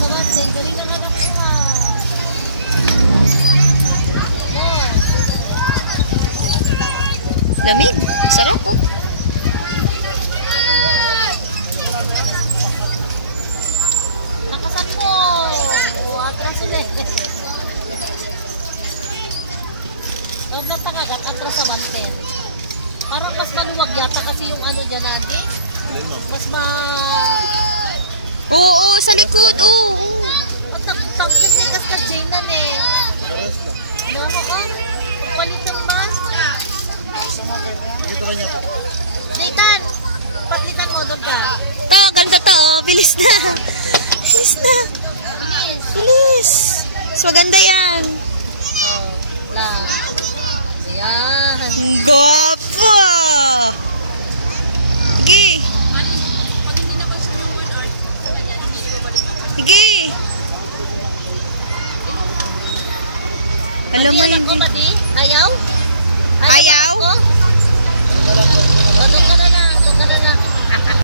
sa bante. Galing ka anak ko ha. More. Lamig. Sarap. Nakasan mo. Atras ulit. Loob ng tangagat, atras sa banten. Parang mas maluwag yata kasi yung ano dyan natin. Mas Oo, sa likod. Oo. At tagsin ni Kaskas Jaynan eh. Ano ka? Pagpalitan ba? Nathan! Pagpalitan mo doon ka. Ganito to. Bilis na. Bilis na. Bilis. Mas maganda yan. Oh, lang. Ayan. Gwapo. Sige. Sige. Alam mo Madi, anak ko, Madi? Ayaw?